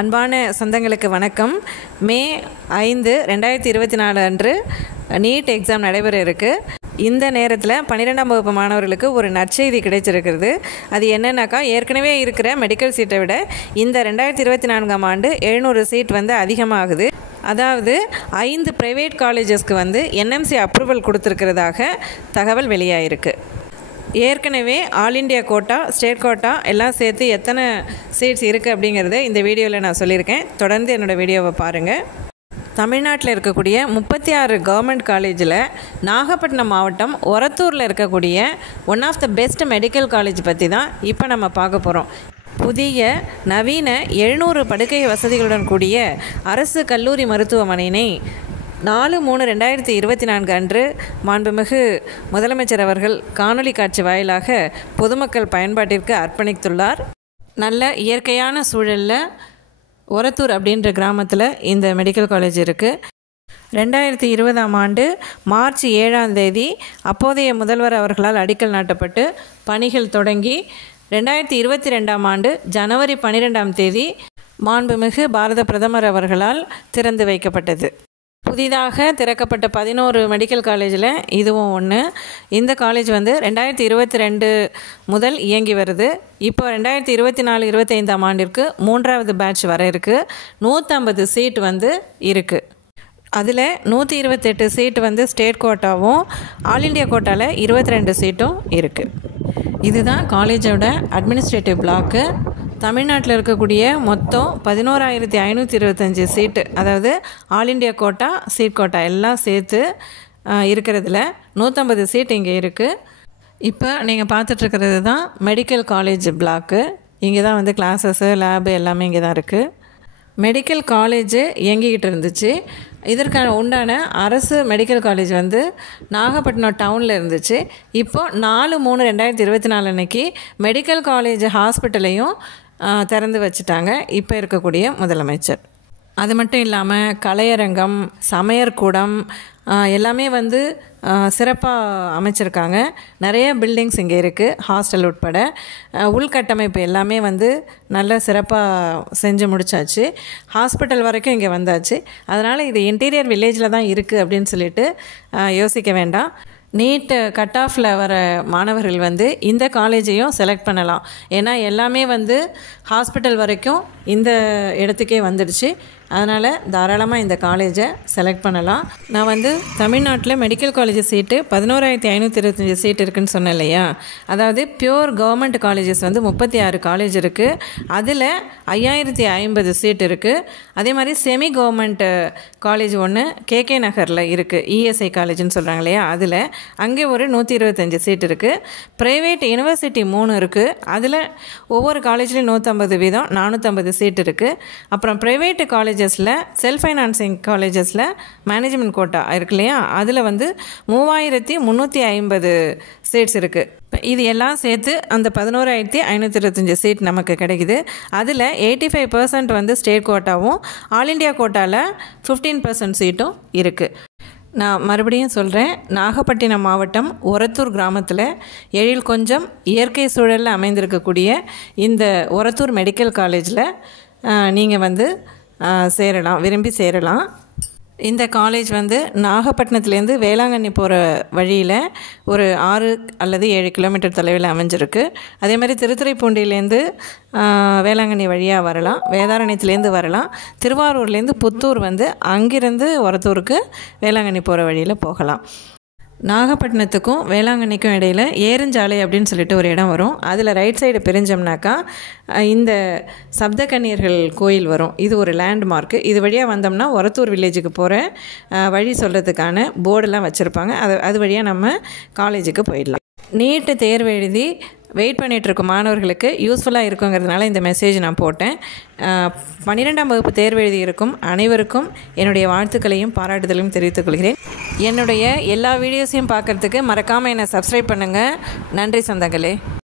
அன்பான சொந்தங்களுக்கு வணக்கம். மே 5, 2024 அன்று நீட் எக்ஸாம் நடைபெற இருக்குது. இந்த நேரத்தில் 12ஆம் வகுப்பு மாணவர்களுக்கு ஒரு நற்செய்தி கிடைச்சிருக்கிறது. அது என்னன்னாக்கா, ஏற்கனவே இருக்கிற மெடிக்கல் சீட்டை விட இந்த 2024ஆம் ஆண்டு 700 சீட் அதிகமாகுது. அதாவது 5 ப்ரைவேட் காலேஜஸ்க்கு என்எம்சி அப்ரூவல் கொடுத்துருக்கிறதாக தகவல் வெளியாகிருக்கு. ஏற்கனவே all India quota, state quota எல்லாம் சேர்த்து எத்தனை சீட்ஸ் இருக்குது அப்படிங்கிறத இந்த வீடியோவில் நான் சொல்லியிருக்கேன். தொடர்ந்து என்னோடய வீடியோவை பாருங்கள். தமிழ்நாட்டில் இருக்கக்கூடிய 36 கவர்மெண்ட் காலேஜில் நாகப்பட்டினம் மாவட்டம் ஒரத்தூரில் இருக்கக்கூடிய one of the best medical college பற்றி தான் இப்போ நம்ம பார்க்க போகிறோம். புதிய நவீன 700 படுக்கை வசதிகளுடன் கூடிய அரசு கல்லூரி மருத்துவமனையினை 4/3/2024 அன்று மாண்புமிகு முதலமைச்சர் அவர்கள் காணொலி காட்சி வாயிலாக பொதுமக்கள் பயன்பாட்டிற்கு அர்ப்பணித்துள்ளார். நல்ல இயற்கையான சூழலில் ஒரத்தூர் அப்படின்ற கிராமத்தில் இந்த மெடிக்கல் காலேஜ் இருக்குது. 2020ஆம் ஆண்டு மார்ச் 7ஆம் தேதி அப்போதைய முதல்வர் அவர்களால் அடிக்கல் நாட்டப்பட்டு பணிகள் தொடங்கி 2022ஆம் ஆண்டு ஜனவரி 12ஆம் தேதி மாண்புமிகு பாரத பிரதமர் அவர்களால் திறந்து வைக்கப்பட்டது. புதிதாக திறக்கப்பட்ட 11 மெடிக்கல் காலேஜில் இதுவும் ஒன்று. இந்த காலேஜ் 2022 முதல் இயங்கி வருது. இப்போ 2024-25ஆம் ஆண்டிற்கு 3வது பேட்ச் வர இருக்குது. 150 சீட் இருக்குது. அதில் 128 சீட் ஸ்டேட் கோட்டாவும் ஆல் இண்டியா கோட்டாவில் 22 சீட்டும் இருக்குது. இதுதான் காலேஜோட அட்மினிஸ்ட்ரேட்டிவ் பிளாக்கு. தமிழ்நாட்டில் இருக்கக்கூடிய மொத்தம் 11,525 சீட்டு, அதாவது all India quota, seat quota எல்லாம் சேர்த்து இருக்கிறதுல 150 சீட் இங்கே இருக்குது. இப்போ நீங்கள் பார்த்துட்ருக்கிறது தான் மெடிக்கல் காலேஜ் பிளாக்கு. இங்கே தான் கிளாஸஸ்ஸு, லேபு எல்லாமே இங்கே தான் இருக்குது. மெடிக்கல் காலேஜு இயங்கிக்கிட்டு இருந்துச்சு. இதற்கான உண்டான அரசு மெடிக்கல் காலேஜ் நாகப்பட்டினம் டவுனில் இருந்துச்சு. இப்போது 4/3/2024 அன்னைக்கு மெடிக்கல் காலேஜ் ஹாஸ்பிட்டலையும் திறந்து வச்சுட்டாங்க இப்போ இருக்கக்கூடிய முதலமைச்சர். அது மட்டும் இல்லாமல் கலையரங்கம், சமையற்கூடம் எல்லாமே சிறப்பாக அமைச்சிருக்காங்க. நிறைய பில்டிங்ஸ் இங்கே இருக்குது, ஹாஸ்டல் உட்பட. உள்கட்டமைப்பு எல்லாமே நல்ல சிறப்பாக செஞ்சு முடித்தாச்சு. ஹாஸ்பிட்டல் வரைக்கும் இங்கே வந்தாச்சு. அதனால் இது இன்டீரியர் வில்லேஜில் தான் இருக்குது அப்படின்னு சொல்லிட்டு யோசிக்க வேண்டாம். நீட் கட் ஆஃபில் வர மாணவர்கள் இந்த காலேஜையும் செலக்ட் பண்ணலாம். ஏன்னா எல்லாமே ஹாஸ்பிட்டல் வரைக்கும் இந்த இடத்துக்கே வந்துடுச்சு. அதனால் தாராளமாக இந்த காலேஜை செலக்ட் பண்ணலாம். நான் தமிழ்நாட்டில் மெடிக்கல் காலேஜ் சீட்டு 11,525 சீட் இருக்குதுன்னு சொன்னேன் இல்லையா? அதாவது பியூர் கவர்மெண்ட் காலேஜஸ் 36 காலேஜ் இருக்குது. அதில் 5,050 சீட் இருக்குது. அதே மாதிரி செமி கவர்மெண்ட் காலேஜ் ஒன்று கேகே நகரில் இருக்குது, இஎஸ்ஐ காலேஜ்னு சொல்கிறாங்க இல்லையா? அதில் அங்கே ஒரு 125 சீட் இருக்குது. ப்ரைவேட் யூனிவர்சிட்டி 3 இருக்குது. அதில் ஒவ்வொரு காலேஜ்லேயும் 150 வீதம் 450 சீட் இருக்குது. அப்புறம் ப்ரைவேட்டு காலேஜஸில், செல்ஃப் ஃபைனான்சிங் காலேஜஸில் மேனேஜ்மெண்ட் கோட்டா இருக்கு இல்லையா? அதில் 3,350 சீட்ஸ் இருக்குது. இது எல்லாம் சேர்த்து அந்த 11,525 சீட் நமக்கு கிடைக்குது. அதில் 85% ஸ்டேட் கோட்டாவும் ஆல் இண்டியா கோட்டாவில் 15% சீட்டும் இருக்குது. நான் மறுபடியும் சொல்கிறேன், நாகப்பட்டினம் மாவட்டம் ஒரத்தூர் கிராமத்தில் எழில் கொஞ்சம் இயற்கை சூழலில் அமைந்திருக்கக்கூடிய இந்த ஒரத்தூர் மெடிக்கல் காலேஜில் நீங்கள் சேரலாம், விரும்பி சேரலாம். இந்த காலேஜ் நாகப்பட்டினத்துலேருந்து வேளாங்கண்ணி போகிற வழியில் ஒரு 6 அல்லது 7 கிலோமீட்டர் தொலைவில் அமைஞ்சிருக்கு. அதே மாதிரி திருத்துறைப்பூண்டிலேருந்து வேளாங்கண்ணி வழியாக வரலாம், வேதாரண்யத்துலேருந்து வரலாம், திருவாரூர்லேருந்து புத்தூர் அங்கிருந்து ஒரத்தூருக்கு வேளாங்கண்ணி போகிற வழியில் போகலாம். நாகப்பட்டினத்துக்கும் வேளாங்கண்ணிக்கும் இடையில் ஏரஞ்சாலை அப்படின்னு சொல்லிட்டு ஒரு இடம் வரும். அதில் ரைட் சைடு பிரிஞ்சோம்னாக்கா இந்த சப்தகன்னியர்கள் கோயில் வரும். இது ஒரு லேண்ட்மார்க்கு. இது வழியாக வந்தோம்னா ஒரத்தூர் வில்லேஜுக்கு போகிற வழி சொல்கிறதுக்கான போர்டெல்லாம் வச்சுருப்பாங்க. அது வழியாக நம்ம காலேஜுக்கு போயிடலாம். நீட்டு தேர்வு எழுதி வெயிட் பண்ணிகிட்ருக்க மாணவர்களுக்கு யூஸ்ஃபுல்லாக இருக்குங்கிறதுனால இந்த மெசேஜ் நான் போட்டேன். 12ஆம் வகுப்பு தேர்வு எழுதி இருக்கும் அனைவருக்கும் என்னுடைய வாழ்த்துக்களையும் பாராட்டுதலையும் தெரிவித்துக் கொள்கிறேன். என்னுடைய எல்லா வீடியோஸையும் பார்க்குறதுக்கு மறக்காமல் என்னை சப்ஸ்கிரைப் பண்ணுங்கள். நன்றி சொந்தங்களே.